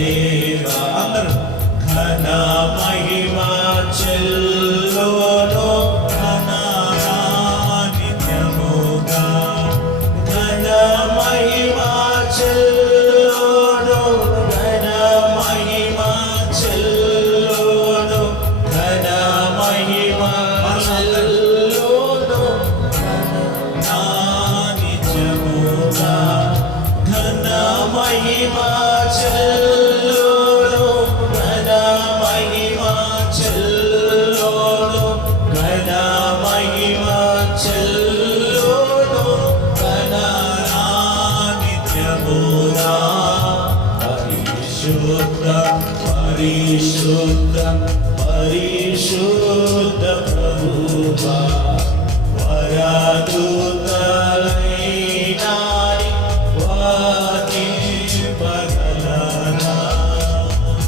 దేవా అందరూ ఘన మహిమా చెల్లును ఘన నిత్యముగా ఘన మహిమా చెల్లును ఘన మహిమా చెల్లును ఘన మహిమా చెల్లును నిత్యముగా ఘన మహిమా చెల్లును ఘన మహిమా చెల్లును ఘన మహిమా చెల్లును ఘన నిత్యముగా పరిశుద్ధ పరిశుద్ధ పరిశుద్ధ ప్రభువా